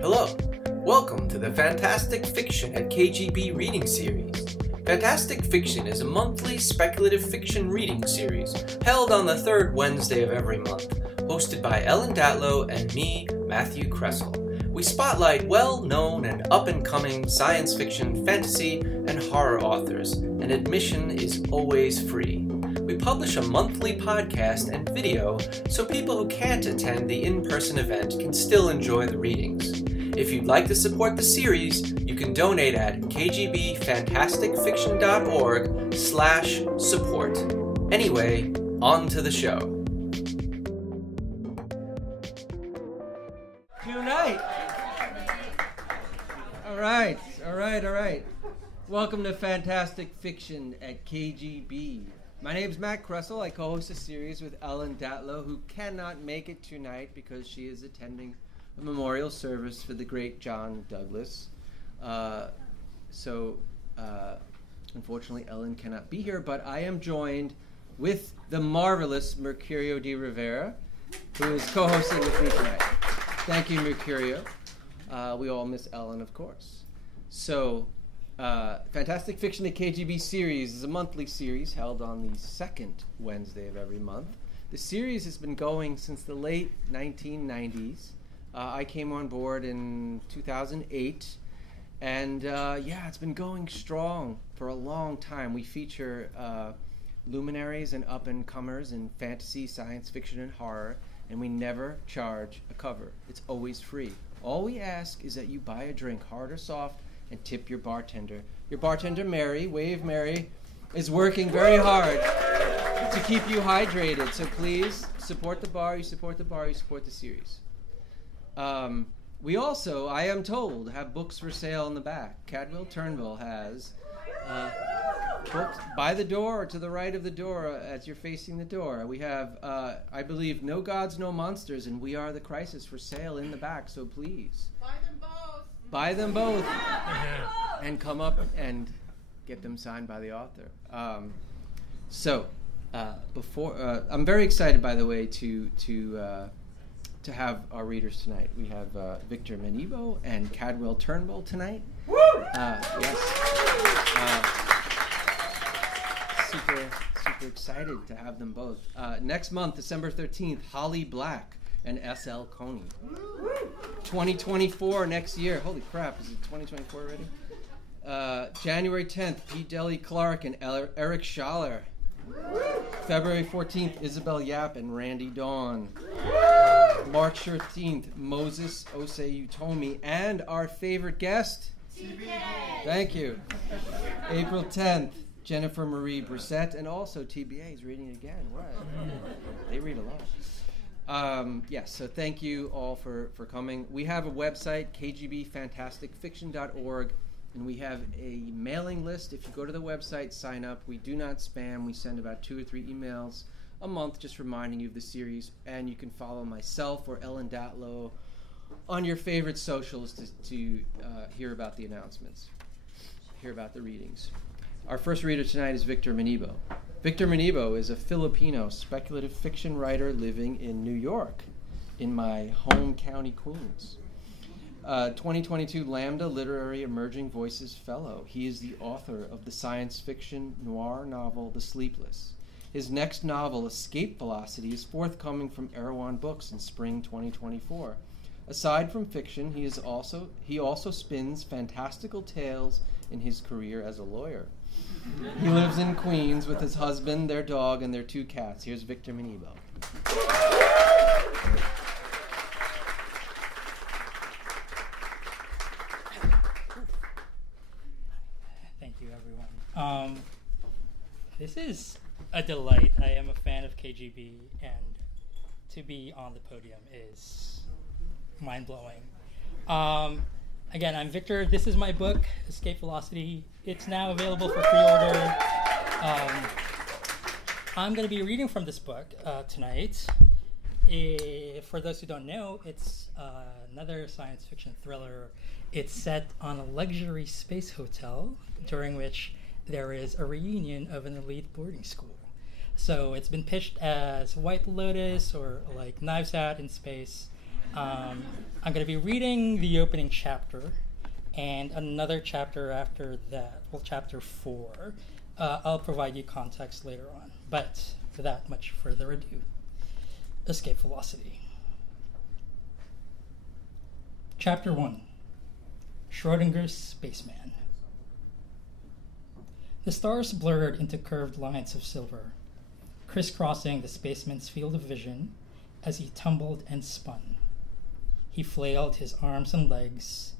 Hello, welcome to the Fantastic Fiction at KGB reading series. Fantastic Fiction is a monthly speculative fiction reading series held on the third Wednesday of every month, hosted by Ellen Datlow and me, Matthew Kressel. We spotlight well-known and up-and-coming science fiction, fantasy, and horror authors, and admission is always free. We publish a monthly podcast and video so people who can't attend the in-person event can still enjoy the readings. If you'd like to support the series, you can donate at kgbfantasticfiction.org/support. Anyway, on to the show. Tonight. All right. Welcome to Fantastic Fiction at KGB. My name's Matt Kressel. I co-host a series with Ellen Datlow, who cannot make it tonight because she is attending a memorial service for the great John Douglas. Unfortunately, Ellen cannot be here, but I am joined with the marvelous Mercurio de Rivera, who is co-hosting with me tonight. Thank you, Mercurio. We all miss Ellen, of course. So, Fantastic Fiction at KGB series is a monthly series held on the second Wednesday of every month. The series has been going since the late 1990s. I came on board in 2008, and it's been going strong for a long time. We feature luminaries and up-and-comers in fantasy, science fiction, and horror, and we never charge a cover. It's always free. All we ask is that you buy a drink, hard or soft, and tip your bartender. Your bartender, Mary, wave Mary, is working very hard to keep you hydrated. So please support the bar, you support the bar, you support the series. We also, I am told, have books for sale in the back. Cadwell Turnbull has books by the door or to the right of the door as you're facing the door. We have, I believe, No Gods, No Monsters, and We Are the Crisis for sale in the back, so please. Buy them both. And come up and get them signed by the author. I'm very excited, by the way, to have our readers tonight. We have Victor Manibo and Cadwell Turnbull tonight. Woo! Yes. Super excited to have them both. Next month, December 13th, Holly Black and S.L. Coney. 2024 next year. Holy crap, is it 2024 already? January 10th, Pete Deli Clark and Eric Schaller. February 14th, Isabel Yap and Randy Dawn. March 13th, Moses Osei Utomi and our favorite guest, TBA. Thank you. April 10th, Jennifer Marie Brissett, and also TBA is reading it again. Right. They read a lot. So thank you all for coming. We have a website, kgbfantasticfiction.org, and we have a mailing list. If you go to the website, sign up. We do not spam. We send about 2 or 3 emails a month just reminding you of the series, and you can follow myself or Ellen Datlow on your favorite socials to hear about the announcements, hear about the readings. Our first reader tonight is Victor Manibo. Victor Manibo is a Filipino speculative fiction writer living in New York, in my home county, Queens. 2022 Lambda Literary Emerging Voices Fellow. He is the author of the science fiction noir novel The Sleepless. His next novel, Escape Velocity, is forthcoming from Erewhon Books in spring 2024. Aside from fiction, he also spins fantastical tales in his career as a lawyer. He lives in Queens with his husband, their dog, and their 2 cats. Here's Victor Manibo. Thank you, everyone. This is a delight. I am a fan of KGB, and to be on the podium is mind-blowing. Again, I'm Victor. This is my book, Escape Velocity. It's now available for pre-order. I'm going to be reading from this book tonight. For those who don't know, it's another science fiction thriller. It's set on a luxury space hotel during which there is a reunion of an elite boarding school. So it's been pitched as White Lotus or like Knives Out in space. I'm going to be reading the opening chapter and another chapter after that, well, chapter 4. I'll provide you context later on, but without much further ado, escape velocity. Chapter 1, Schrodinger's Spaceman. The stars blurred into curved lines of silver, crisscrossing the spaceman's field of vision as he tumbled and spun. He flailed his arms and legs,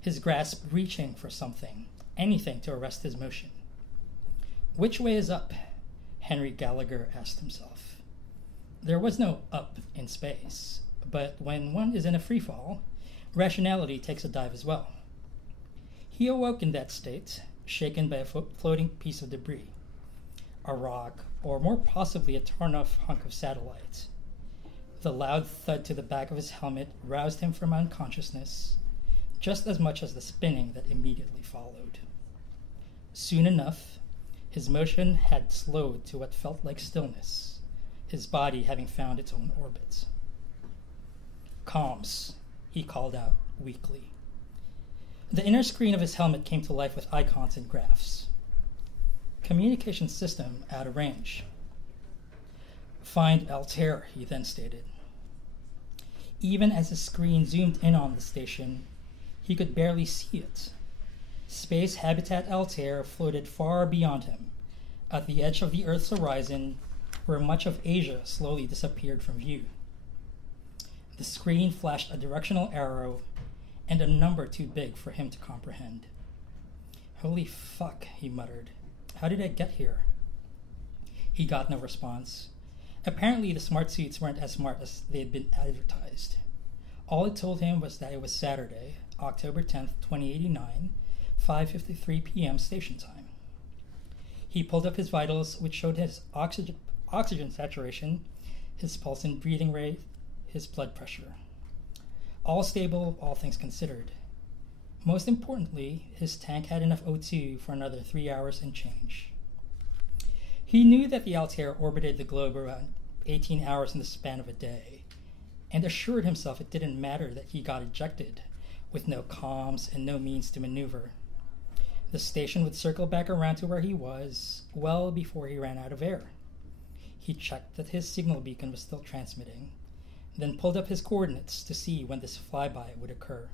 his grasp reaching for something, anything to arrest his motion. Which way is up? Henry Gallagher asked himself. There was no up in space, but when one is in a free fall, rationality takes a dive as well. He awoke in that state, shaken by a floating piece of debris, a rock, or more possibly a torn-off hunk of satellite. The loud thud to the back of his helmet roused him from unconsciousness, just as much as the spinning that immediately followed. Soon enough, his motion had slowed to what felt like stillness, his body having found its own orbit. "Comms," he called out weakly. The inner screen of his helmet came to life with icons and graphs. "Communication system out of range." "Find Altair," he then stated. Even as his screen zoomed in on the station, he could barely see it. Space habitat Altair floated far beyond him, at the edge of the Earth's horizon, where much of Asia slowly disappeared from view. The screen flashed a directional arrow and a number too big for him to comprehend. "Holy fuck," he muttered. "How did I get here?" He got no response. Apparently, the smart suits weren't as smart as they had been advertised. All it told him was that it was Saturday, October 10th, 2089, 5:53 p.m. station time. He pulled up his vitals, which showed his oxygen saturation, his pulse and breathing rate, his blood pressure. All stable, all things considered. Most importantly, his tank had enough O2 for another 3 hours and change. He knew that the Altair orbited the globe around 18 hours in the span of a day, and assured himself it didn't matter that he got ejected, with no comms and no means to maneuver. The station would circle back around to where he was, well before he ran out of air. He checked that his signal beacon was still transmitting, then pulled up his coordinates to see when this flyby would occur.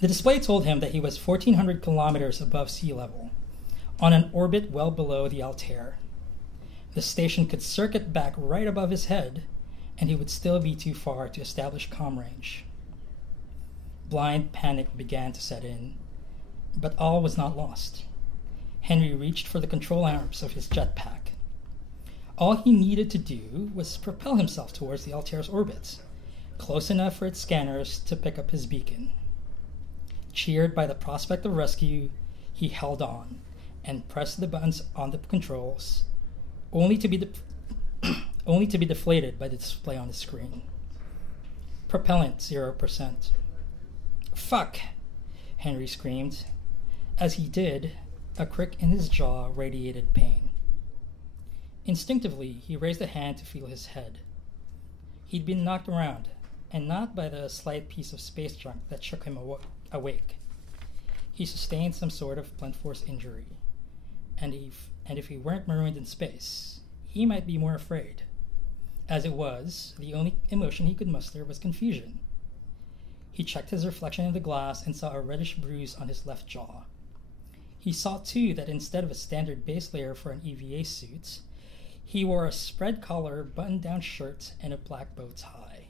The display told him that he was 1,400 kilometers above sea level, on an orbit well below the Altair. The station could circuit back right above his head, and he would still be too far to establish comm range. Blind panic began to set in, but all was not lost. Henry reached for the control arms of his jetpack. All he needed to do was propel himself towards the Altair's orbit, close enough for its scanners to pick up his beacon. Cheered by the prospect of rescue, he held on and pressed the buttons on the controls, only to be deflated by the display on the screen. Propellant 0%. "Fuck!" Henry screamed. As he did, a crick in his jaw radiated pain. Instinctively, he raised a hand to feel his head. He'd been knocked around, and not by the slight piece of space junk that shook him awake. He sustained some sort of blunt force injury, and if he weren't marooned in space, he might be more afraid. As it was, the only emotion he could muster was confusion. He checked his reflection in the glass and saw a reddish bruise on his left jaw. He saw, too, that instead of a standard base layer for an EVA suit, he wore a spread-collar, button-down shirt and a black bow tie.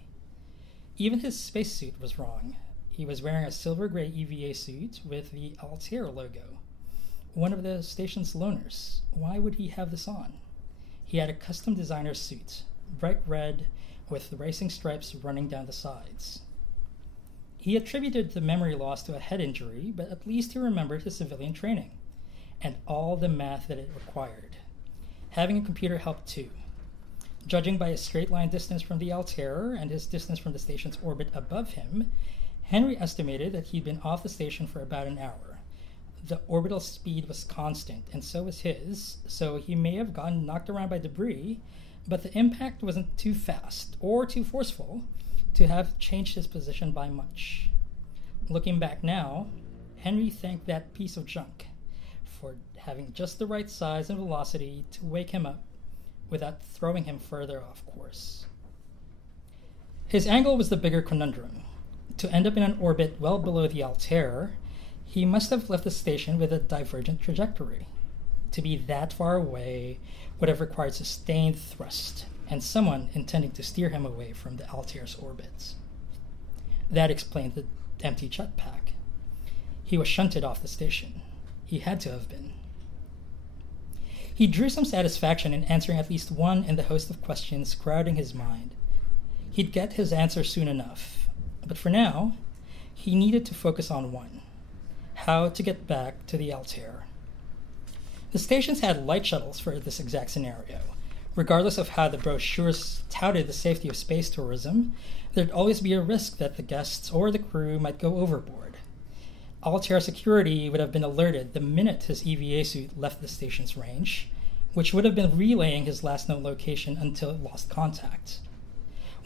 Even his spacesuit was wrong. He was wearing a silver-gray EVA suit with the Altair logo, one of the station's loaners. Why would he have this on? He had a custom designer suit, bright red, with racing stripes running down the sides. He attributed the memory loss to a head injury, but at least he remembered his civilian training, and all the math that it required. Having a computer helped too. Judging by his straight-line distance from the Altair and his distance from the station's orbit above him, Henry estimated that he'd been off the station for about an hour. The orbital speed was constant, and so was his, so he may have gotten knocked around by debris, but the impact wasn't too fast or too forceful to have changed his position by much. Looking back now, Henry thanked that piece of junk for having just the right size and velocity to wake him up without throwing him further off course. His angle was the bigger conundrum. To end up in an orbit well below the Altair, he must have left the station with a divergent trajectory. To be that far away would have required sustained thrust, and someone intending to steer him away from the Altair's orbit. That explained the empty jetpack. He was shunted off the station. He had to have been. He drew some satisfaction in answering at least one in the host of questions crowding his mind. He'd get his answer soon enough, but for now, he needed to focus on one: how to get back to the Altair. The stations had light shuttles for this exact scenario. Regardless of how the brochures touted the safety of space tourism, there'd always be a risk that the guests or the crew might go overboard. Altair security would have been alerted the minute his EVA suit left the station's range, which would have been relaying his last known location until it lost contact.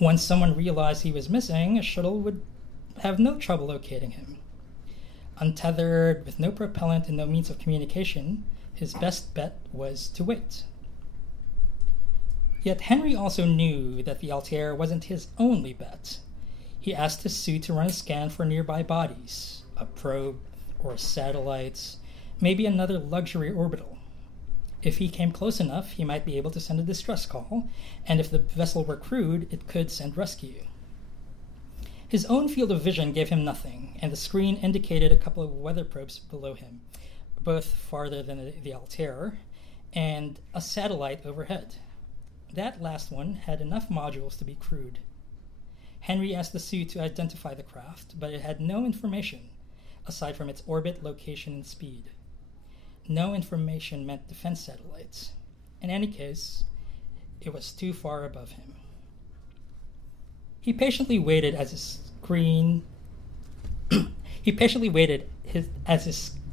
Once someone realized he was missing, a shuttle would have no trouble locating him. Untethered, with no propellant and no means of communication, his best bet was to wait. Yet Henry also knew that the Altair wasn't his only bet. He asked his suit to run a scan for nearby bodies, a probe or a satellite, maybe another luxury orbital. If he came close enough, he might be able to send a distress call, and if the vessel were crewed, it could send rescue. His own field of vision gave him nothing, and the screen indicated a couple of weather probes below him, both farther than the Altair, and a satellite overhead. That last one had enough modules to be crewed. Henry asked the suit to identify the craft, but it had no information, aside from its orbit, location, and speed. No information meant defense satellites. In any case, it was too far above him. He patiently waited as his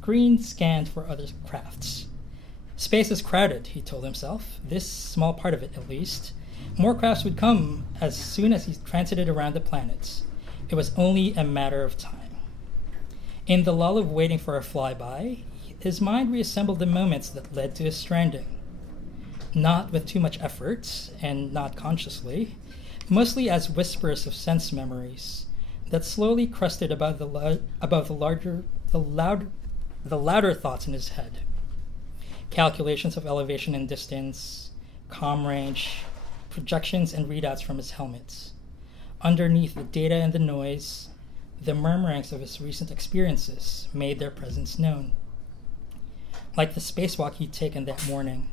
screen scanned for other crafts. Space is crowded, he told himself, this small part of it at least. More crafts would come as soon as he transited around the planets. It was only a matter of time. In the lull of waiting for a flyby, his mind reassembled the moments that led to his stranding. Not with too much effort, and not consciously, mostly as whispers of sense memories that slowly crusted above the louder thoughts in his head. Calculations of elevation and distance, comm range, projections and readouts from his helmet. Underneath the data and the noise, the murmurings of his recent experiences made their presence known. Like the spacewalk he'd taken that morning,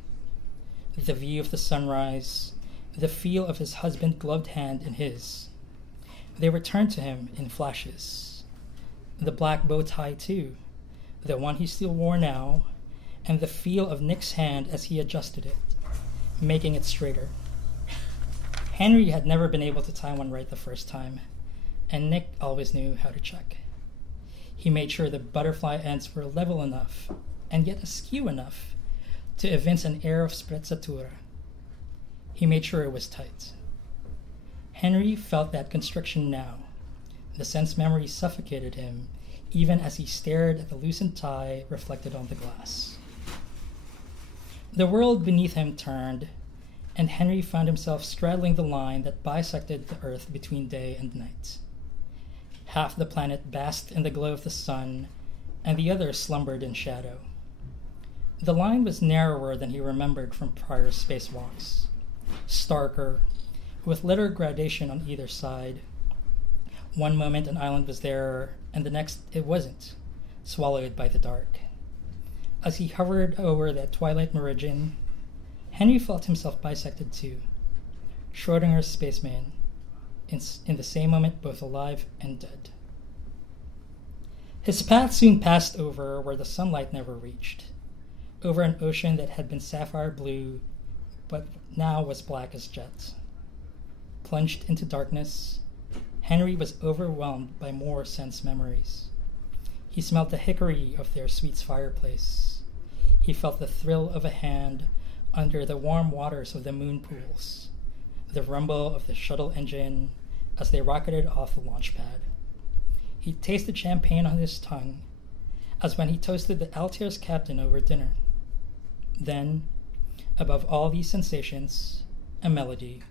the view of the sunrise, the feel of his husband's gloved hand in his. They returned to him in flashes. The black bow tie too, the one he still wore now, and the feel of Nick's hand as he adjusted it, making it straighter. Henry had never been able to tie one right the first time, and Nick always knew how to check. He made sure the butterfly ends were level enough, and yet askew enough, to evince an air of sprezzatura. He made sure it was tight. Henry felt that constriction now. The sense memory suffocated him, even as he stared at the loosened tie reflected on the glass. The world beneath him turned, and Henry found himself straddling the line that bisected the Earth between day and night. Half the planet basked in the glow of the sun, and the other slumbered in shadow. The line was narrower than he remembered from prior spacewalks, starker, with lighter gradation on either side. One moment an island was there, and the next it wasn't, swallowed by the dark. As he hovered over that twilight meridian, Henry felt himself bisected too, Schrodinger's spaceman, in the same moment both alive and dead. His path soon passed over where the sunlight never reached, over an ocean that had been sapphire blue, but now was black as jet. Plunged into darkness, Henry was overwhelmed by more sense memories. He smelled the hickory of their suite's fireplace. He felt the thrill of a hand under the warm waters of the moon pools, the rumble of the shuttle engine, as they rocketed off the launch pad. He tasted champagne on his tongue, as when he toasted the Altair's captain over dinner. Then, above all these sensations, a melody.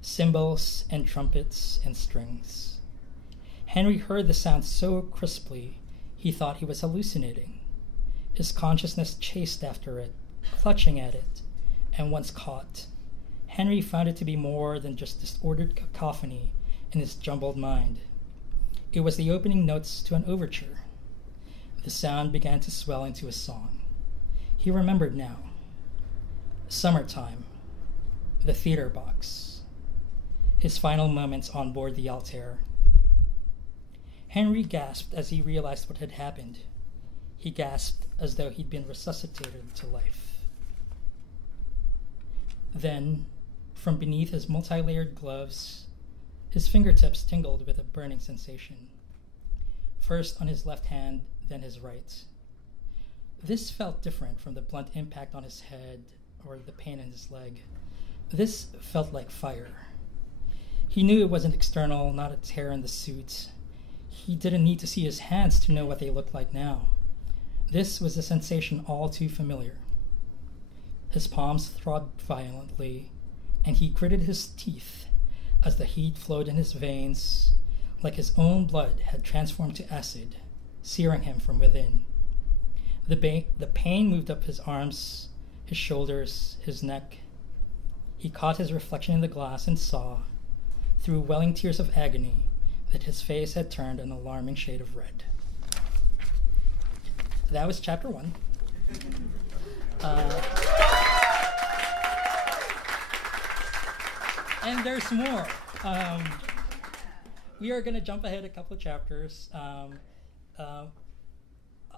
Cymbals and trumpets and strings. Henry heard the sound so crisply, he thought he was hallucinating. His consciousness chased after it, clutching at it, and once caught, Henry found it to be more than just disordered cacophony in his jumbled mind. It was the opening notes to an overture. The sound began to swell into a song. He remembered now. Summertime. The theater box. His final moments on board the Altair. Henry gasped as he realized what had happened. He gasped as though he'd been resuscitated to life. Then, from beneath his multi-layered gloves, his fingertips tingled with a burning sensation. First on his left hand, then his right. This felt different from the blunt impact on his head or the pain in his leg. This felt like fire. He knew it wasn't external, not a tear in the suit. He didn't need to see his hands to know what they looked like now. This was a sensation all too familiar. His palms throbbed violently, and he gritted his teeth as the heat flowed in his veins, like his own blood had transformed to acid, searing him from within. The pain moved up his arms, his shoulders, his neck. He caught his reflection in the glass and saw, through welling tears of agony, that his face had turned an alarming shade of red. That was chapter 1. And there's more. We are going to jump ahead a couple of chapters.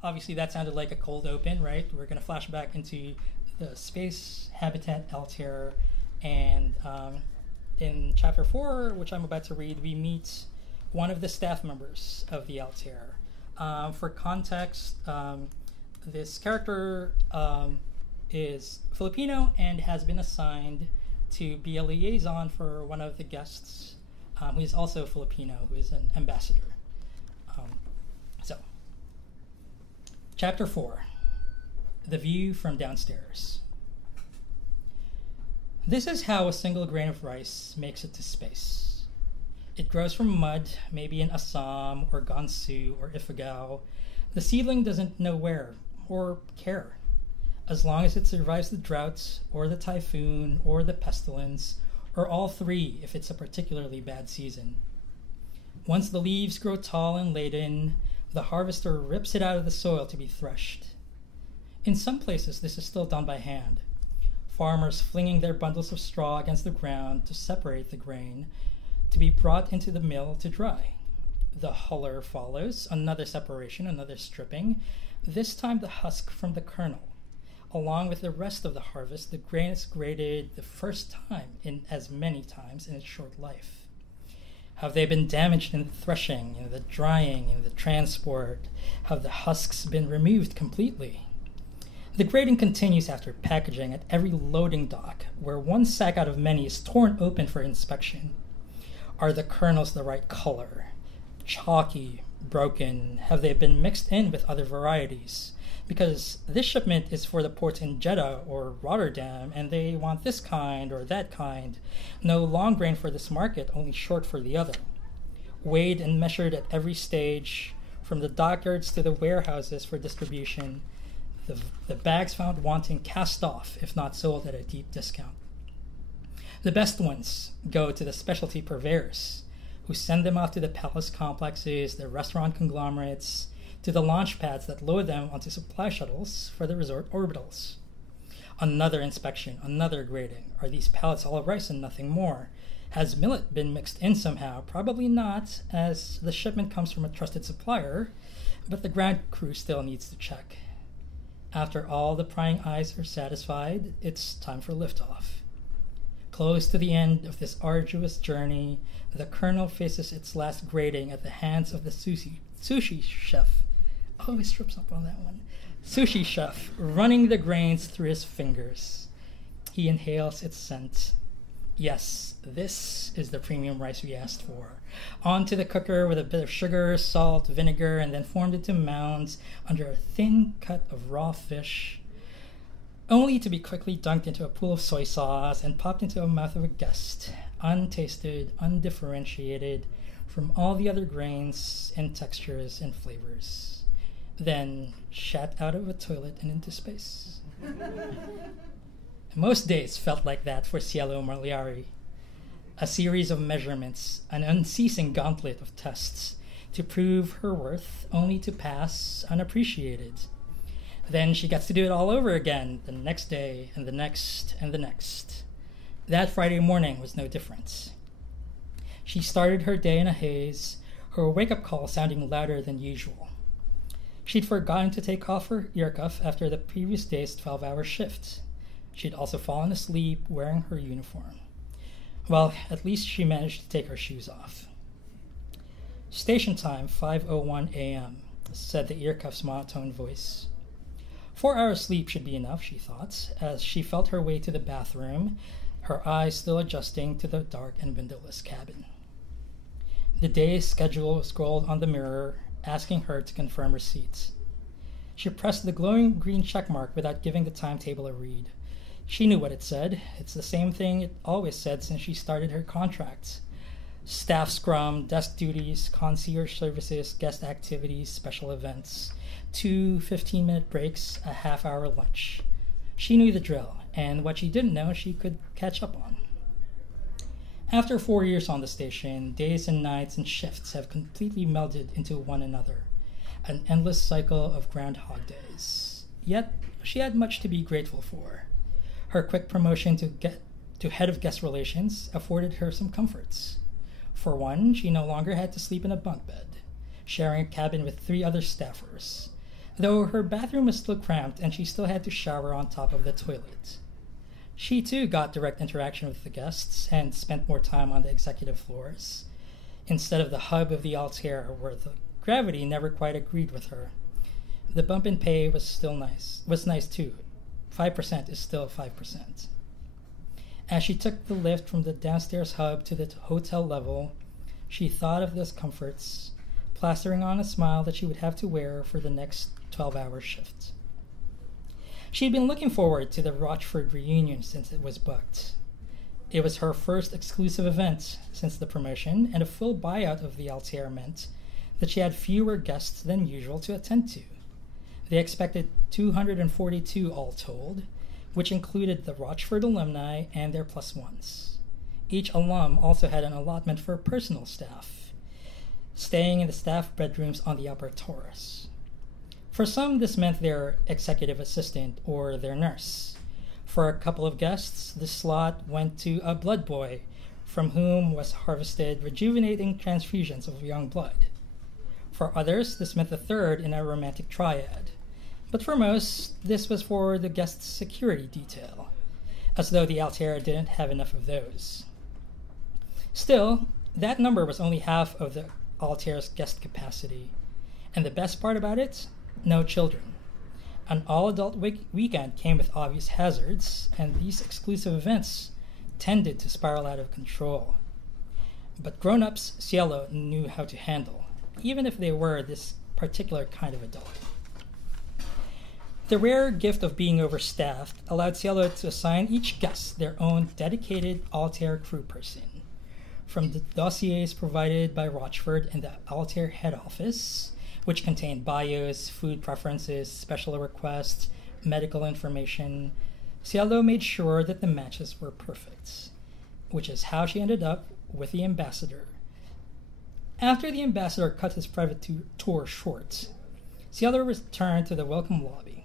Obviously, that sounded like a cold open, right? We're going to flash back into the space habitat Altair, and in chapter 4, which I'm about to read, we meet one of the staff members of the Altair. For context, this character is Filipino and has been assigned to be a liaison for one of the guests, who is also Filipino, who is an ambassador. Chapter 4, The View from Downstairs. This is how a single grain of rice makes it to space. It grows from mud, maybe in Assam or Gansu or Ifugao. The seedling doesn't know where or care, as long as it survives the drought or the typhoon or the pestilence, or all three if it's a particularly bad season. Once the leaves grow tall and laden, the harvester rips it out of the soil to be threshed. In some places, this is still done by hand, farmers flinging their bundles of straw against the ground to separate the grain, to be brought into the mill to dry. The huller follows, another separation, another stripping, this time the husk from the kernel. Along with the rest of the harvest, the grain is graded the first time in as many times in its short life. Have they been damaged in the threshing, in the drying, in the transport? Have the husks been removed completely? The grading continues after packaging at every loading dock, where one sack out of many is torn open for inspection. Are the kernels the right color? Chalky, broken? Have they been mixed in with other varieties? Because this shipment is for the ports in Jeddah or Rotterdam, and they want this kind or that kind. No long grain for this market, only short for the other. Weighed and measured at every stage, from the dockyards to the warehouses for distribution. The bags found wanting cast off, if not sold at a deep discount. The best ones go to the specialty purveyors, who send them off to the palace complexes, the restaurant conglomerates, to the launch pads that load them onto supply shuttles for the resort orbitals. Another inspection, another grading. Are these pallets all rice and nothing more? Has millet been mixed in somehow? Probably not, as the shipment comes from a trusted supplier, but the ground crew still needs to check. After all the prying eyes are satisfied, it's time for liftoff. Close to the end of this arduous journey, the kernel faces its last grading at the hands of the sushi chef. I always trips up on that one. Sushi chef, running the grains through his fingers. He inhales its scent. Yes, this is the premium rice we asked for. Onto the cooker with a bit of sugar, salt, vinegar, and then formed into mounds under a thin cut of raw fish, only to be quickly dunked into a pool of soy sauce and popped into the mouth of a guest, untasted, undifferentiated from all the other grains and textures and flavors, then shat out of a toilet and into space. Most days felt like that for Cielo Marliari. A series of measurements, an unceasing gauntlet of tests to prove her worth, only to pass unappreciated. Then she gets to do it all over again, the next day, and the next, and the next. That Friday morning was no different. She started her day in a haze, her wake-up call sounding louder than usual. She'd forgotten to take off her ear cuff after the previous day's 12-hour shift. She'd also fallen asleep wearing her uniform. Well, at least she managed to take her shoes off. Station time, 5:01 a.m., said the ear cuff's monotone voice. 4 hours sleep should be enough, she thought, as she felt her way to the bathroom, her eyes still adjusting to the dark and windowless cabin. The day's schedule scrolled on the mirror, asking her to confirm receipts. She pressed the glowing green checkmark without giving the timetable a read. She knew what it said. It's the same thing it always said since she started her contracts. Staff scrum, desk duties, concierge services, guest activities, special events, 2 15-minute breaks, a half-hour lunch. She knew the drill, and what she didn't know she could catch up on. After 4 years on the station, days and nights and shifts have completely melded into one another, an endless cycle of Groundhog Days. Yet, she had much to be grateful for. Her quick promotion to head of guest relations afforded her some comforts. For one, she no longer had to sleep in a bunk bed, sharing a cabin with 3 other staffers, though her bathroom was still cramped and she still had to shower on top of the toilet. She too got direct interaction with the guests and spent more time on the executive floors, instead of the hub of the Altair where the gravity never quite agreed with her. The bump in pay was nice too. 5% is still 5%. As she took the lift from the downstairs hub to the hotel level, she thought of those comforts, plastering on a smile that she would have to wear for the next 12-hour shift. She'd been looking forward to the Rochford reunion since it was booked. It was her first exclusive event since the promotion, and a full buyout of the Altair meant that she had fewer guests than usual to attend to. They expected 242 all told, which included the Rochford alumni and their plus ones. Each alum also had an allotment for personal staff, staying in the staff bedrooms on the upper Taurus. For some, this meant their executive assistant or their nurse. For a couple of guests, the slot went to a blood boy, from whom was harvested rejuvenating transfusions of young blood. For others, this meant the third in a romantic triad. But for most, this was for the guest's security detail, as though the Altair didn't have enough of those. Still, that number was only half of the Altair's guest capacity. And the best part about it? No children. An all-adult weekend came with obvious hazards, and these exclusive events tended to spiral out of control. But grown-ups Cielo knew how to handle, even if they were this particular kind of adult. The rare gift of being overstaffed allowed Cielo to assign each guest their own dedicated Altair crew person. From the dossiers provided by Rochford and the Altair head office, which contained bios, food preferences, special requests, medical information, Cielo made sure that the matches were perfect, which is how she ended up with the ambassador. After the ambassador cut his private tour short, Cielo returned to the welcome lobby.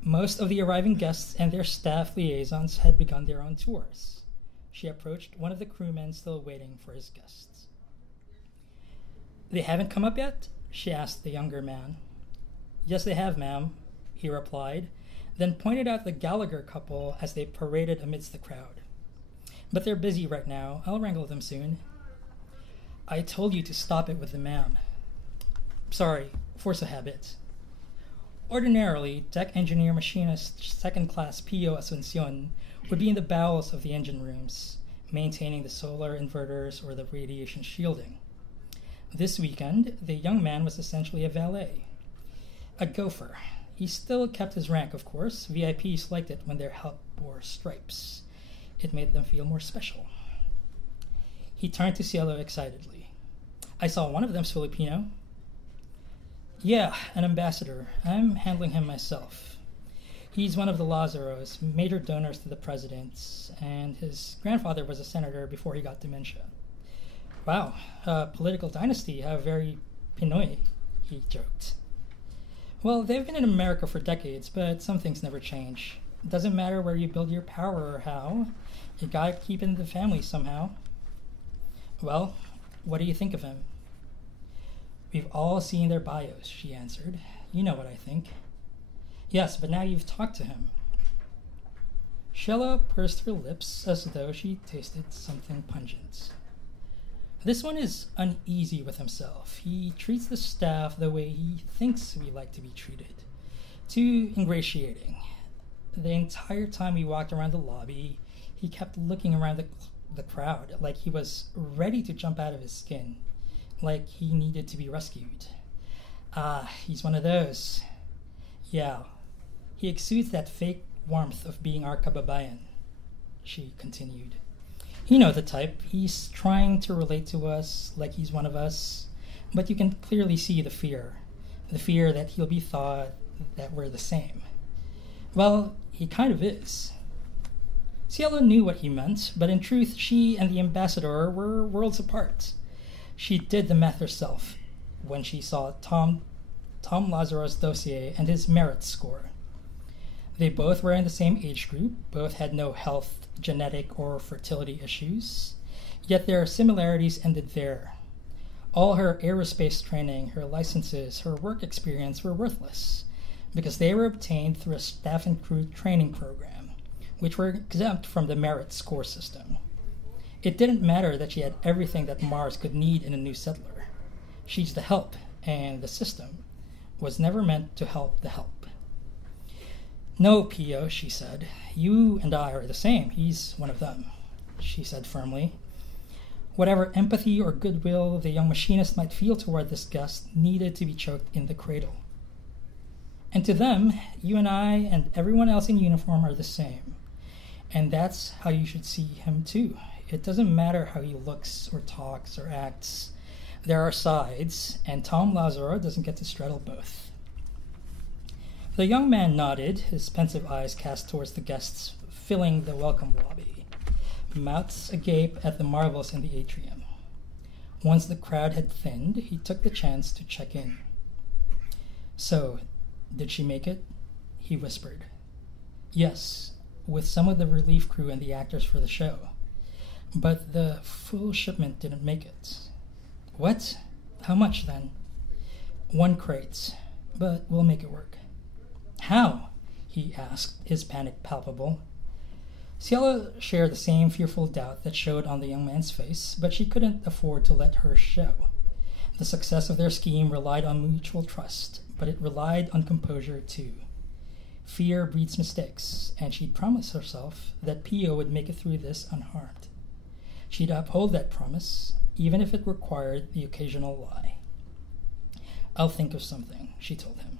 Most of the arriving guests and their staff liaisons had begun their own tours. She approached one of the crewmen still waiting for his guests. "They haven't come up yet?" she asked the younger man. "Yes, they have, ma'am," he replied, then pointed out the Gallagher couple as they paraded amidst the crowd. "But they're busy right now. I'll wrangle them soon." "I told you to stop it with the ma'am." "Sorry, force of habit." Ordinarily, tech engineer machinist second-class Pio Asuncion would be in the bowels of the engine rooms, maintaining the solar inverters or the radiation shielding. This weekend, the young man was essentially a valet, a gopher. He still kept his rank, of course. VIPs liked it when their help wore stripes. It made them feel more special. He turned to Cielo excitedly. I saw one of them's Filipino. Yeah, an ambassador. I'm handling him myself. He's one of the Lazaros, major donors to the president, and his grandfather was a senator before he got dementia. Wow, political dynasty, how very Pinoy, he joked. Well, they've been in America for decades, but some things never change. It doesn't matter where you build your power or how. You gotta keep it in the family somehow. Well, what do you think of him? We've all seen their bios, she answered. You know what I think. Yes, but now you've talked to him. Shella pursed her lips as though she tasted something pungent. This one is uneasy with himself. He treats the staff the way he thinks we like to be treated. Too ingratiating. The entire time we walked around the lobby, he kept looking around the crowd like he was ready to jump out of his skin, like he needed to be rescued. He's one of those. Yeah, he exudes that fake warmth of being our kababayan, she continued. You know the type. He's trying to relate to us like he's one of us, but you can clearly see the fear that he'll be thought that we're the same. Well, he kind of is. Cielo knew what he meant, but in truth, she and the ambassador were worlds apart. She did the math herself when she saw Tom Lazaro's dossier and his merit score. They both were in the same age group, both had no health, genetic, or fertility issues, yet their similarities ended there. All her aerospace training, her licenses, her work experience were worthless, because they were obtained through a staff and crew training program, which were exempt from the merit score system. It didn't matter that she had everything that Mars could need in a new settler. She's the help, and the system was never meant to help the help. No, Pio, she said. You and I are the same. He's one of them, she said firmly. Whatever empathy or goodwill the young machinist might feel toward this guest needed to be choked in the cradle. And to them, you and I and everyone else in uniform are the same. And that's how you should see him too. It doesn't matter how he looks or talks or acts. There are sides, and Tom Lazaro doesn't get to straddle both. The young man nodded, his pensive eyes cast towards the guests filling the welcome lobby, mouths agape at the marvels in the atrium. Once the crowd had thinned, he took the chance to check in. So, did she make it? He whispered. Yes, with some of the relief crew and the actors for the show. But the full shipment didn't make it. What? How much then? 1 crate, but we'll make it work. How? He asked, his panic palpable. Cielo shared the same fearful doubt that showed on the young man's face, but she couldn't afford to let her show. The success of their scheme relied on mutual trust, but it relied on composure too. Fear breeds mistakes, and she'd promised herself that Pio would make it through this unharmed. She'd uphold that promise, even if it required the occasional lie. I'll think of something, she told him.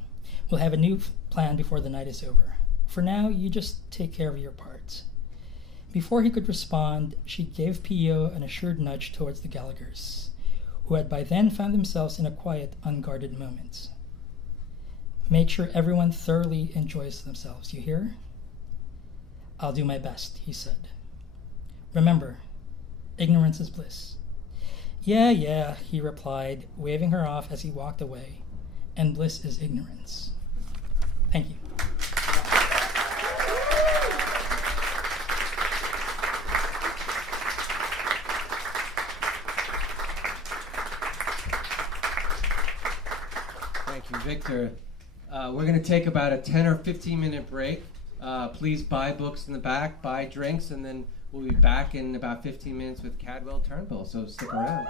We'll have a new plan before the night is over. For now, you just take care of your part. Before he could respond, she gave Pio an assured nudge towards the Gallaghers, who had by then found themselves in a quiet, unguarded moment. Make sure everyone thoroughly enjoys themselves, you hear? I'll do my best, he said. Remember, ignorance is bliss. Yeah, he replied, waving her off as he walked away. And bliss is ignorance. Thank you. Thank you, Victor. We're going to take about a 10 or 15 minute break. Please buy books in the back, buy drinks, and then we'll be back in about 15 minutes with Cadwell Turnbull, so stick around.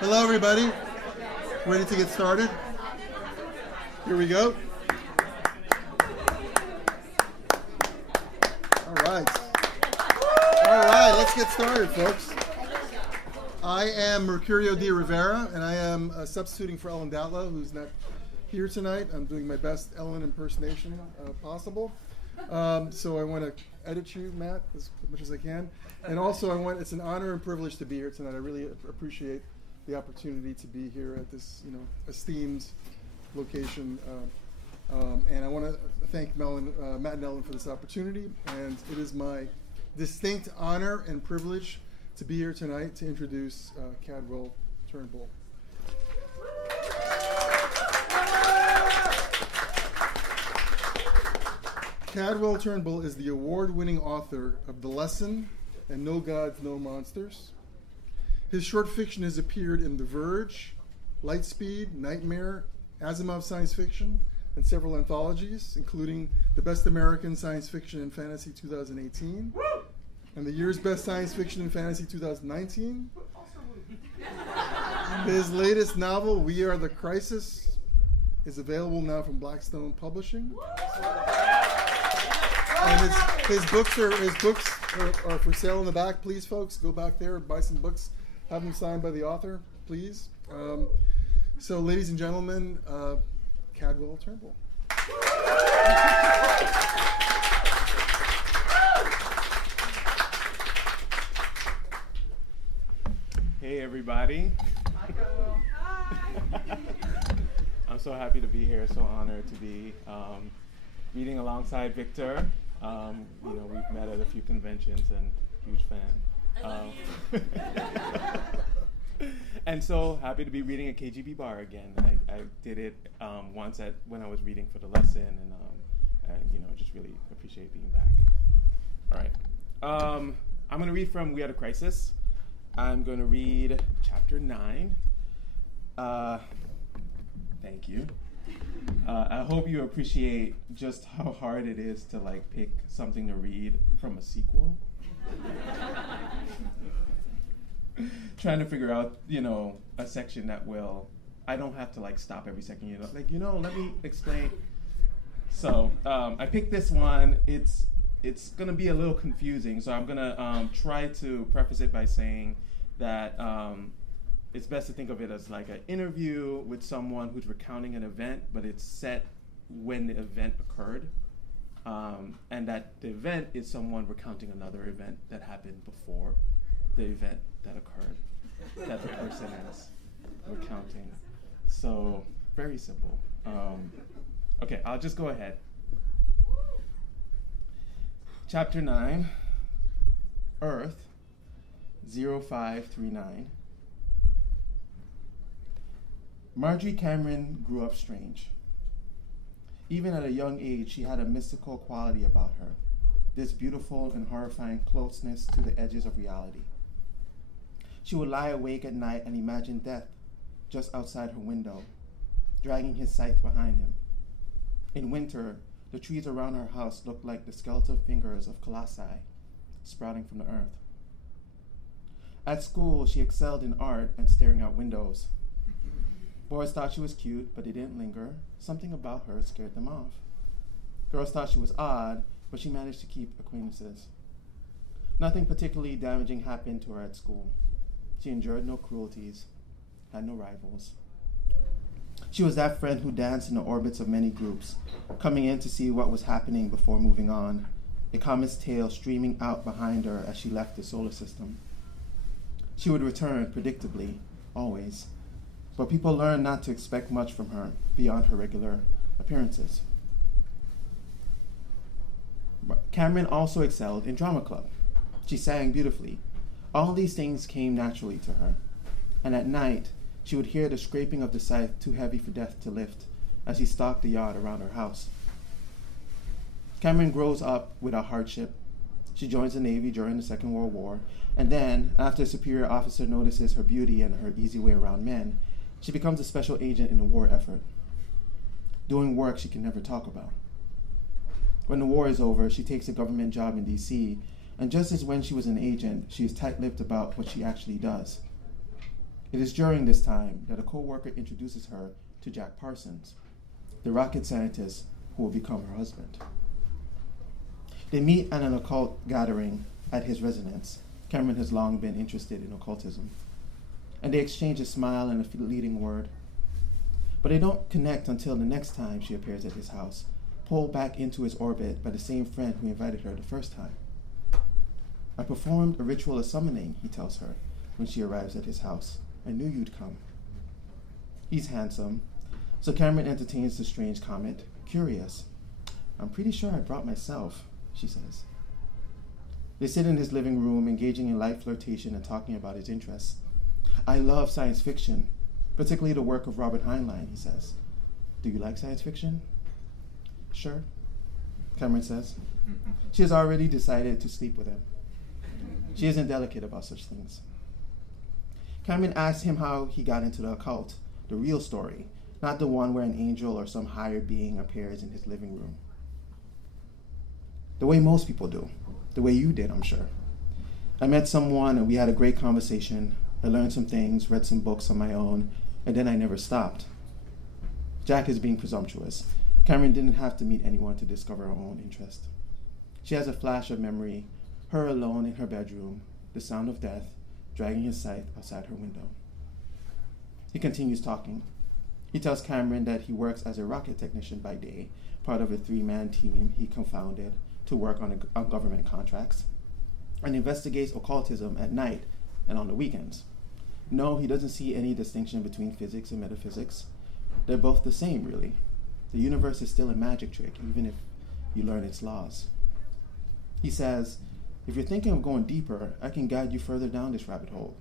Hello, everybody. Ready to get started? Here we go. All right. All right, let's get started, folks. I am Mercurio de Rivera, and I am substituting for Ellen Datlow, who's not here tonight. I'm doing my best Ellen impersonation possible. So I want to edit you, Matt, as much as I can. And also, it's an honor and privilege to be here tonight. I really appreciate the opportunity to be here at this, esteemed location. And I want to thank Matt and Ellen for this opportunity. And it is my distinct honor and privilege to be here tonight to introduce Cadwell Turnbull. Cadwell Turnbull is the award-winning author of The Lesson and No Gods, No Monsters. His short fiction has appeared in The Verge, Lightspeed, Nightmare, Asimov Science Fiction, and several anthologies, including the Best American Science Fiction and Fantasy 2018, and the Year's Best Science Fiction and Fantasy 2019. His latest novel, We Are the Crisis, is available now from Blackstone Publishing. And his books are for sale in the back. Please, folks, go back there, buy some books, have them signed by the author, please. So, ladies and gentlemen, Cadwell Turnbull. Hey, everybody. I'm so happy to be here, so honored to be reading alongside Victor. We've met at a few conventions and huge fan. And so happy to be reading at KGB Bar again. I did it once when I was reading for the lesson, and just really appreciate being back. All right. I'm going to read from We Are the Crisis. I'm going to read chapter 9. Thank you. I hope you appreciate just how hard it is to pick something to read from a sequel. Trying to figure out, a section that I don't have to stop every second, let me explain. So I picked this one. It's gonna be a little confusing, so I'm gonna try to preface it by saying that it's best to think of it as an interview with someone who's recounting an event, but it's set when the event occurred, and that the event is someone recounting another event that happened before the event that occurred, that the person is recounting. So, very simple. Okay, I'll just go ahead. Chapter 9, Earth, 0539. Marjorie Cameron grew up strange. Even at a young age, she had a mystical quality about her, this beautiful and horrifying closeness to the edges of reality. She would lie awake at night and imagine death just outside her window, dragging his scythe behind him. In winter, the trees around her house looked like the skeletal fingers of colossi sprouting from the earth. At school, she excelled in art and staring out windows. Boys thought she was cute, but they didn't linger. Something about her scared them off. Girls thought she was odd, but she managed to keep acquaintances. Nothing particularly damaging happened to her at school. She endured no cruelties, had no rivals. She was that friend who danced in the orbits of many groups, coming in to see what was happening before moving on, a comet's tail streaming out behind her as she left the solar system. She would return, predictably, always, but people learned not to expect much from her beyond her regular appearances. Cameron also excelled in drama club. She sang beautifully. All these things came naturally to her, and at night, she would hear the scraping of the scythe too heavy for death to lift as he stalked the yard around her house. Cameron grows up without hardship. She joins the Navy during the Second World War, and then, after a superior officer notices her beauty and her easy way around men, she becomes a special agent in the war effort, doing work she can never talk about. When the war is over, she takes a government job in D.C., and just as when she was an agent, she is tight-lipped about what she actually does. It is during this time that a co-worker introduces her to Jack Parsons, the rocket scientist who will become her husband. They meet at an occult gathering at his residence. Cameron has long been interested in occultism. And they exchange a smile and a fleeting word. But they don't connect until the next time she appears at his house, pulled back into his orbit by the same friend who invited her the first time. I performed a ritual of summoning, he tells her, when she arrives at his house. I knew you'd come. He's handsome, so Cameron entertains the strange comment, curious. I'm pretty sure I brought myself, she says. They sit in his living room, engaging in light flirtation and talking about his interests. I love science fiction, particularly the work of Robert Heinlein, he says. Do you like science fiction? Sure, Cameron says. She has already decided to sleep with him. She isn't delicate about such things. Cameron asks him how he got into the occult, the real story, not the one where an angel or some higher being appears in his living room. The way most people do, the way you did, I'm sure. I met someone and we had a great conversation. I learned some things, read some books on my own, and then I never stopped. Jack is being presumptuous. Cameron didn't have to meet anyone to discover her own interest. She has a flash of memory, her alone in her bedroom, the sound of death, dragging his sight outside her window. He continues talking. He tells Cameron that he works as a rocket technician by day, part of a 3-man team he confounded to work on government contracts, and investigates occultism at night and on the weekends. No, he doesn't see any distinction between physics and metaphysics. They're both the same, really. The universe is still a magic trick, even if you learn its laws. He says, if you're thinking of going deeper, I can guide you further down this rabbit hole,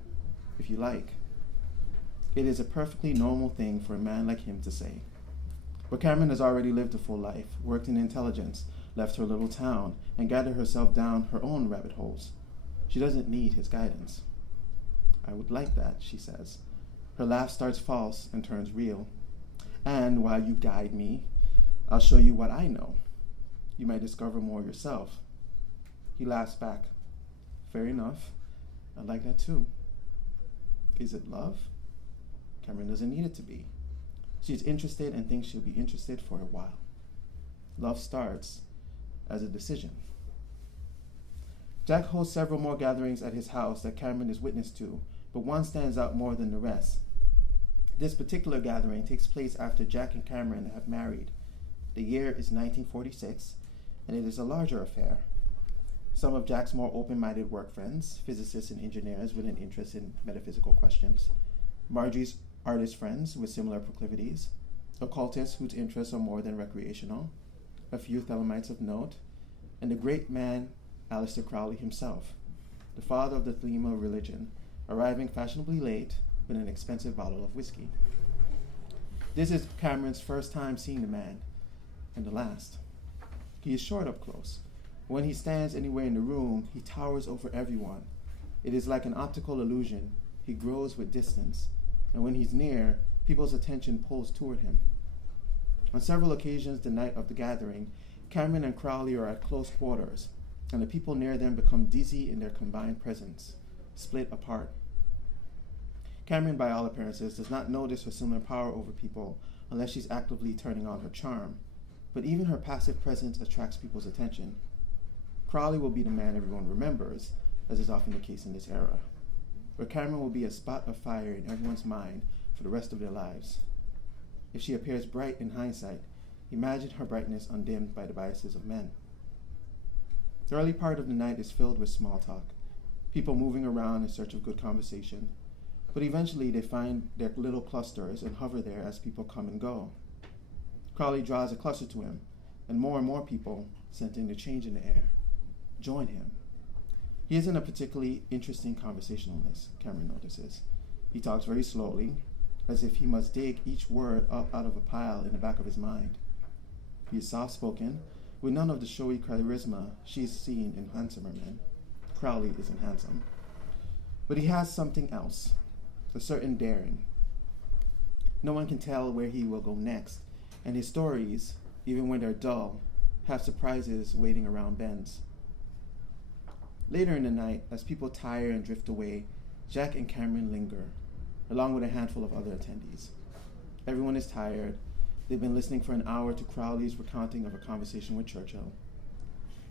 if you like. It is a perfectly normal thing for a man like him to say. But Cameron has already lived a full life, worked in intelligence, left her little town, and gathered herself down her own rabbit holes. She doesn't need his guidance. I would like that, she says. Her laugh starts false and turns real. And while you guide me, I'll show you what I know. You might discover more yourself. He laughs back. Fair enough. I like that too. Is it love? Cameron doesn't need it to be. She's interested and thinks she'll be interested for a while. Love starts as a decision. Jack hosts several more gatherings at his house that Cameron is witness to, but one stands out more than the rest. This particular gathering takes place after Jack and Cameron have married. The year is 1946, and it is a larger affair. Some of Jack's more open-minded work friends, physicists and engineers with an interest in metaphysical questions, Margie's artist friends with similar proclivities, occultists whose interests are more than recreational, a few Thelemites of note, and the great man Aleister Crowley himself, the father of the Thelema religion, arriving fashionably late with an expensive bottle of whiskey. This is Cameron's first time seeing the man, and the last. He is short up close. When he stands anywhere in the room, he towers over everyone. It is like an optical illusion. He grows with distance, and when he's near, people's attention pulls toward him. On several occasions the night of the gathering, Cameron and Crowley are at close quarters, and the people near them become dizzy in their combined presence, split apart. Cameron, by all appearances, does not notice her similar power over people unless she's actively turning on her charm, but even her passive presence attracts people's attention. Crowley will be the man everyone remembers, as is often the case in this era, where Cameron will be a spot of fire in everyone's mind for the rest of their lives. If she appears bright in hindsight, imagine her brightness undimmed by the biases of men. The early part of the night is filled with small talk, people moving around in search of good conversation, but eventually they find their little clusters and hover there as people come and go. Crowley draws a cluster to him, and more people, sensing the change in the air, join him. He isn't a particularly interesting conversationalist, Cameron notices. He talks very slowly, as if he must dig each word up out of a pile in the back of his mind. He is soft-spoken, with none of the showy charisma she's seen in handsomer men. Crowley isn't handsome. But he has something else, a certain daring. No one can tell where he will go next, and his stories, even when they're dull, have surprises waiting around bends. Later in the night, as people tire and drift away, Jack and Cameron linger. along with a handful of other attendees. Everyone is tired. They've been listening for an hour to Crowley's recounting of a conversation with Churchill.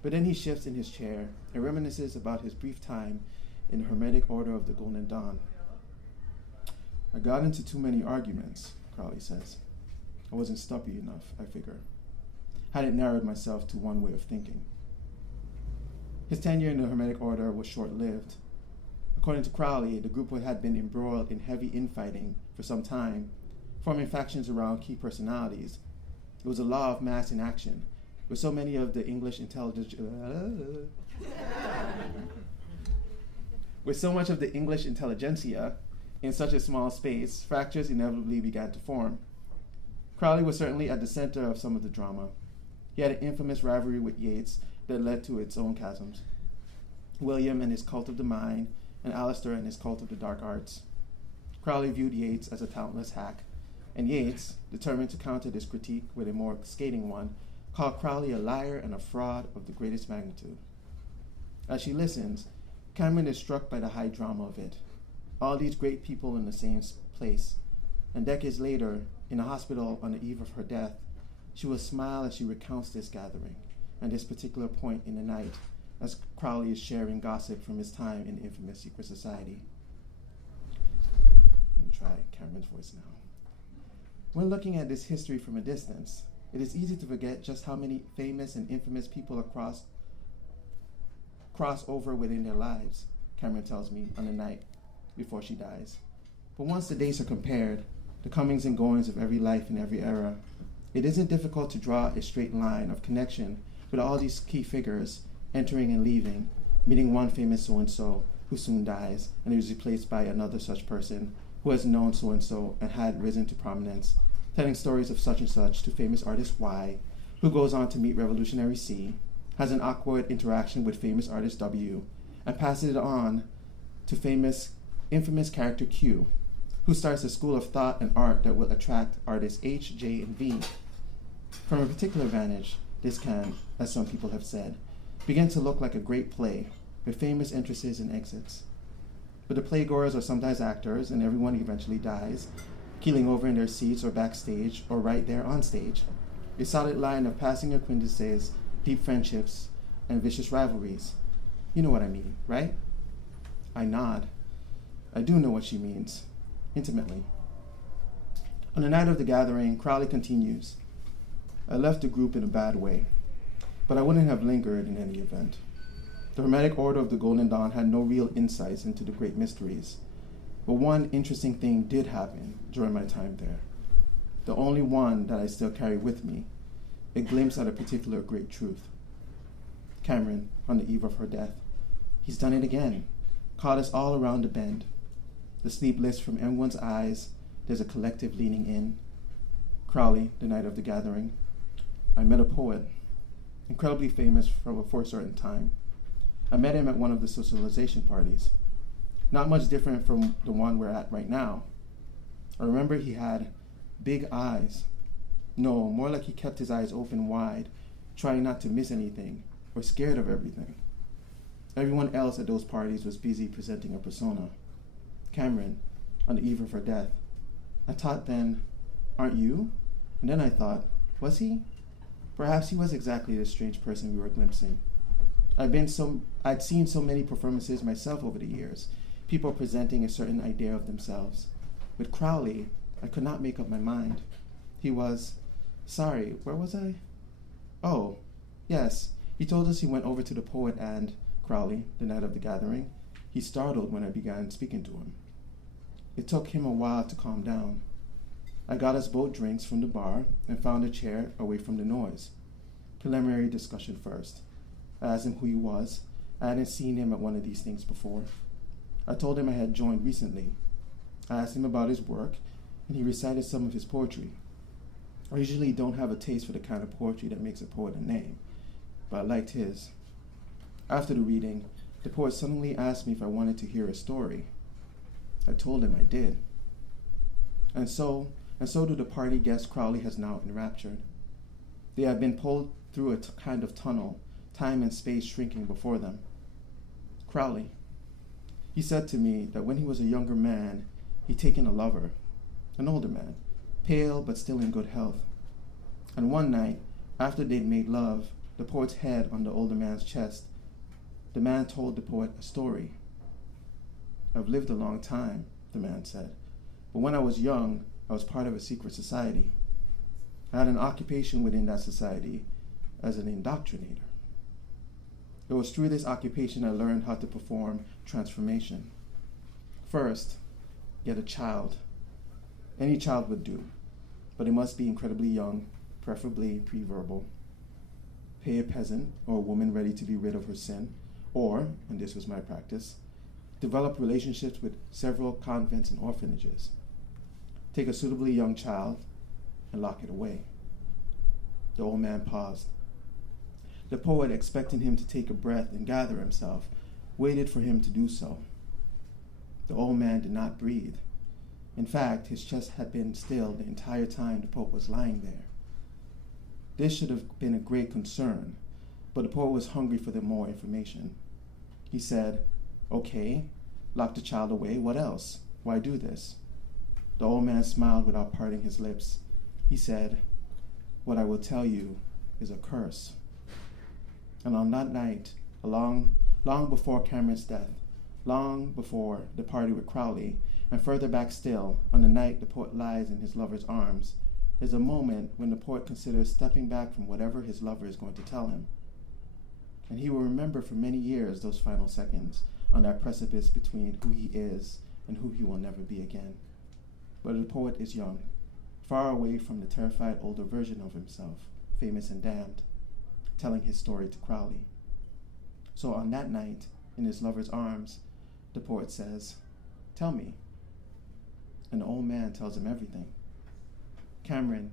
But then he shifts in his chair and reminisces about his brief time in the Hermetic Order of the Golden Dawn. I got into too many arguments, Crowley says. I wasn't stuffy enough, I figure. Hadn't narrowed myself to one way of thinking. His tenure in the Hermetic Order was short-lived. According to Crowley, the group had been embroiled in heavy infighting for some time, forming factions around key personalities. It was a law of mass in action, with so many of the English with so much of the English intelligentsia in such a small space, fractures inevitably began to form. Crowley was certainly at the center of some of the drama. He had an infamous rivalry with Yeats that led to its own chasms. William and his cult of the mind, and Alistair and his cult of the dark arts. Crowley viewed Yeats as a talentless hack, and Yeats, determined to counter this critique with a more scathing one, called Crowley a liar and a fraud of the greatest magnitude. As she listens, Cameron is struck by the high drama of it. All these great people in the same place, and decades later, in a hospital on the eve of her death, she will smile as she recounts this gathering and this particular point in the night as Crowley is sharing gossip from his time in the infamous secret society. I'm going to try Cameron's voice now. When looking at this history from a distance, it is easy to forget just how many famous and infamous people cross over within their lives, Cameron tells me on the night before she dies. But once the dates are compared, the comings and goings of every life in every era, it isn't difficult to draw a straight line of connection with all these key figures entering and leaving, meeting one famous so-and-so who soon dies and is replaced by another such person who has known so-and-so and had risen to prominence, telling stories of such and such to famous artist Y, who goes on to meet revolutionary C, has an awkward interaction with famous artist W, and passes it on to infamous character Q, who starts a school of thought and art that will attract artists H, J, and V. From a particular vantage, this can, as some people have said, begin to look like a great play, with famous entrances and exits. But the playgoers are sometimes actors, and everyone eventually dies, keeling over in their seats or backstage, or right there on stage. A solid line of passing acquaintances, deep friendships, and vicious rivalries. You know what I mean, right? I nod. I do know what she means, intimately. On the night of the gathering, Crowley continues. I left the group in a bad way, but I wouldn't have lingered in any event. The Hermetic Order of the Golden Dawn had no real insights into the great mysteries, but one interesting thing did happen during my time there. The only one that I still carry with me, a glimpse at a particular great truth. Cameron, on the eve of her death, he's done it again, caught us all around the bend. The Sleepless, from everyone's eyes, there's a collective leaning in. Crowley, the night of the gathering. I met a poet, incredibly famous for a certain time. I met him at one of the socialization parties, not much different from the one we're at right now. I remember he had big eyes. No, more like he kept his eyes open wide, trying not to miss anything, or scared of everything. Everyone else at those parties was busy presenting a persona. Cameron, on the eve of her death. I thought then, aren't you? And then I thought, was he? Perhaps he was exactly the strange person we were glimpsing. I'd seen so many performances myself over the years, people presenting a certain idea of themselves. With Crowley, I could not make up my mind. He was, sorry, where was I? Oh, yes, he told us he went over to the poet and, Crowley, the night of the gathering, he startled when I began speaking to him. It took him a while to calm down. I got us both drinks from the bar and found a chair away from the noise. Preliminary discussion first. I asked him who he was. I hadn't seen him at one of these things before. I told him I had joined recently. I asked him about his work, and he recited some of his poetry. I usually don't have a taste for the kind of poetry that makes a poet a name, but I liked his. After the reading, the poet suddenly asked me if I wanted to hear a story. I told him I did. And so do the party guests Crowley has now enraptured. They have been pulled through a kind of tunnel, time and space shrinking before them. Crowley. He said to me that when he was a younger man, He'd taken a lover, an older man, pale but still in good health. And one night, after they'd made love, the poet's head on the older man's chest, the man told the poet a story. "I've lived a long time," the man said, "but when I was young, I was part of a secret society. I had an occupation within that society as an indoctrinator. It was through this occupation I learned how to perform transformation. First, get a child. Any child would do, but it must be incredibly young, preferably pre-verbal. Pay a peasant or a woman ready to be rid of her sin, or, and this was my practice, develop relationships with several convents and orphanages. Take a suitably young child and lock it away." The old man paused. The poet, expecting him to take a breath and gather himself, waited for him to do so. The old man did not breathe. In fact, his chest had been still the entire time the poet was lying there. This should have been a great concern, but the poet was hungry for more information. He said, "Okay, lock the child away. What else? Why do this?" The old man smiled without parting his lips. He said, "What I will tell you is a curse." And on that night, long before Cameron's death, long before the party with Crowley, and further back still, on the night the poet lies in his lover's arms, there's a moment when the poet considers stepping back from whatever his lover is going to tell him. And he will remember for many years those final seconds on that precipice between who he is and who he will never be again. But the poet is young, far away from the terrified older version of himself, famous and damned, telling his story to Crowley. So on that night, in his lover's arms, the poet says, "Tell me." And the old man tells him everything. Cameron,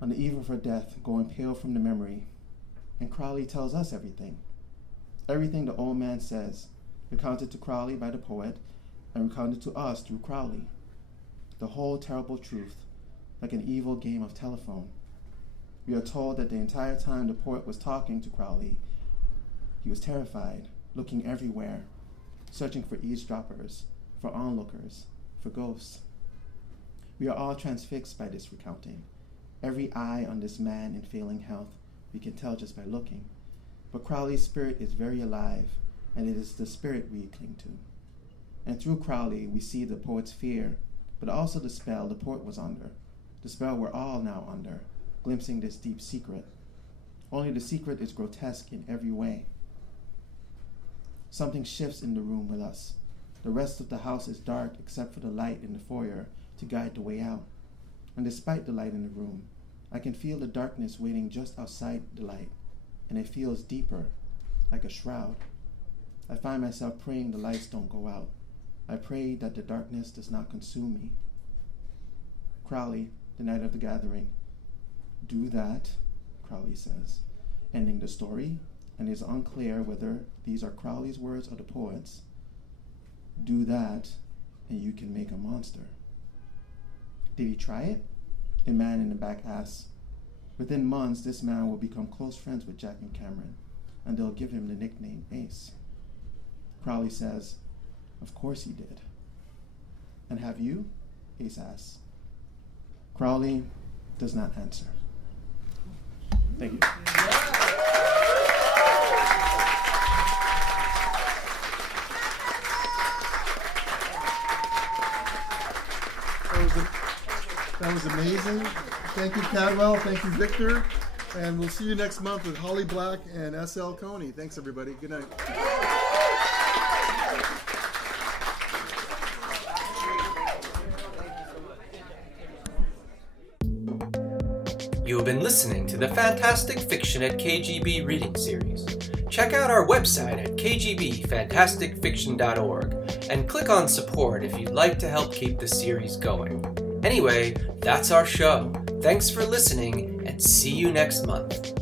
on the eve of her death, going pale from the memory, and Crowley tells us everything. Everything the old man says, recounted to Crowley by the poet, and recounted to us through Crowley. The whole terrible truth, like an evil game of telephone. We are told that the entire time the poet was talking to Crowley, he was terrified, looking everywhere, searching for eavesdroppers, for onlookers, for ghosts. We are all transfixed by this recounting. Every eye on this man in failing health, we can tell just by looking. But Crowley's spirit is very alive, and it is the spirit we cling to. And through Crowley, we see the poet's fear, but also the spell the poet was under, the spell we're all now under, glimpsing this deep secret. Only the secret is grotesque in every way. Something shifts in the room with us. The rest of the house is dark except for the light in the foyer to guide the way out. And despite the light in the room, I can feel the darkness waiting just outside the light, and it feels deeper, like a shroud. I find myself praying the lights don't go out. I pray that the darkness does not consume me. Crowley, the night of the gathering. "Do that," Crowley says, ending the story, and it is unclear whether these are Crowley's words or the poet's. "Do that, and you can make a monster." Did he try it? A man in the back asks. Within months, this man will become close friends with Jack and Cameron, and they'll give him the nickname Ace. Crowley says, "Of course he did." "And have you?" Ace asks. Crowley does not answer. Thank you. That was amazing. Thank you, Cadwell. Thank you, Victor. And we'll see you next month with Holly Black and S.L. Coney. Thanks, everybody. Good night. You have been listening to the Fantastic Fiction at KGB Reading Series. Check out our website at kgbfantasticfiction.org and click on support if you'd like to help keep the series going. Anyway, that's our show. Thanks for listening and see you next month.